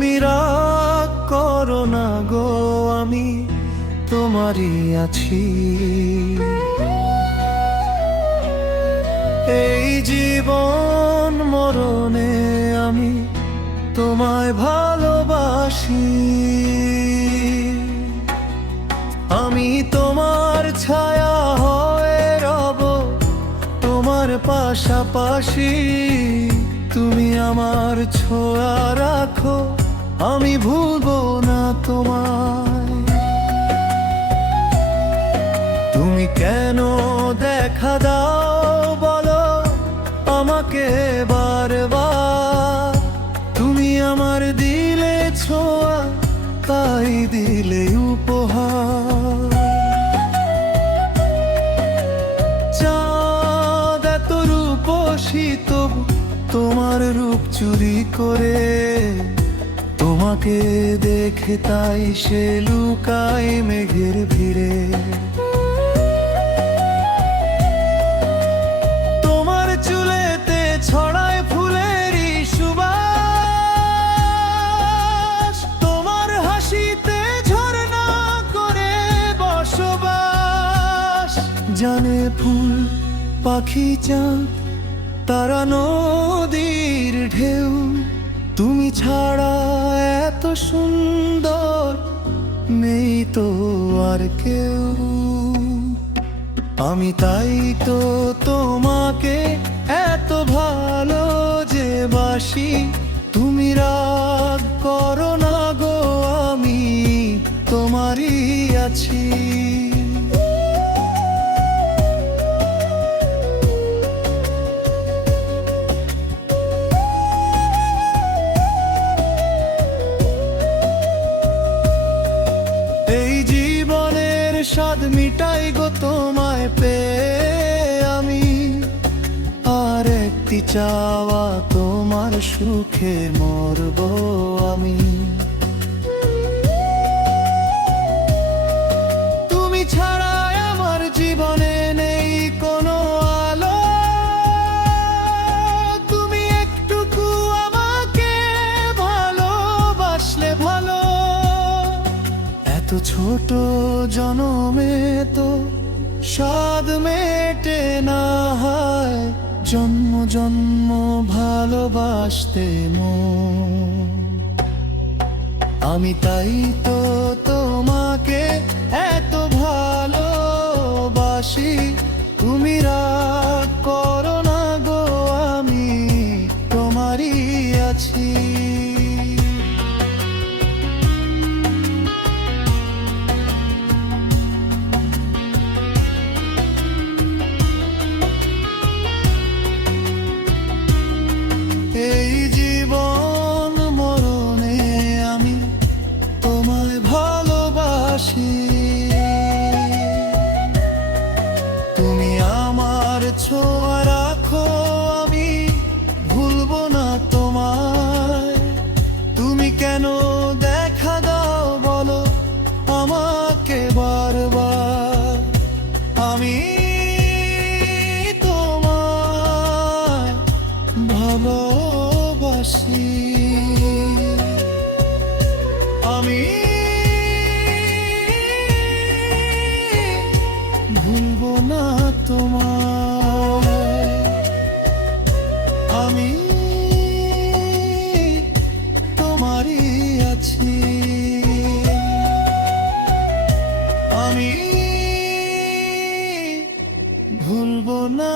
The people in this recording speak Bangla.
তুমি রাগ করো না গো, আমি তোমারই আছি। এই জীবন মরণে আমি তোমায় ভালোবাসি। আমি তোমার ছায়া হয়ে রব তোমার পাশাপাশি। তুমি আমার ছোঁয়া রাখো, আমি ভুলবো না তোমায়। তুমি কেন দেখা দাও বলো আমাকে বারবার। তুমি আমার দিলে ছোঁয়া, তাই দিলে উপহার। চাঁদ এত রূপসী তবু তোমার রূপ চুরি করে, তোমাকে দেখে তাই সে লুকায় মেঘের ভিড়ে। তোমার চুলেতে ছড়ায় ফুলেরই সুবাস, তোমার হাসিতে ঝরনা করে বসবাস। জানে ফুল পাখি চাঁদ তারা নদীর ঢেউ, তুমি ছাড়া এত সুন্দর নেই তো আর কেউ। আমি তাই তো তোমাকে এত ভালো যে বাসি। তুমি রাগ করো না গো, আমি তোমারই আছি। এই জীবনের স্বাদ মিটাই গো তোমায় পেয়ে আমি। আর একটি চাওয়া তোমার সুখে মরবো আমি। তুমি ছাড়া আমার জীবনে নেই কোনো আলো। তুমি একটুকু আমাকে ভালোবাসলে ভালো। এত ছোট জনমে তো স্বাদ মেটে না হয়, জন্ম জন্ম ভালোবাসতে মন। আমি তাই তো তোমাকে এত ভালোবাসি। তুমি রাগ করো না গো, আমি তোমারই আছি। এই জীবন মরণে আমি তোমায় ভালোবাসি। তুমি আমার ছোঁয়া রাখো, আমি ভুলবো না তোমায়। তুমি কেন দেখা দাও বলো আমাকে বারবার। আমি তোমায় ভালোবাসি। আমি ভুলবো না তোমায়। আমি তোমারই আছি। আমি ভুলবো না।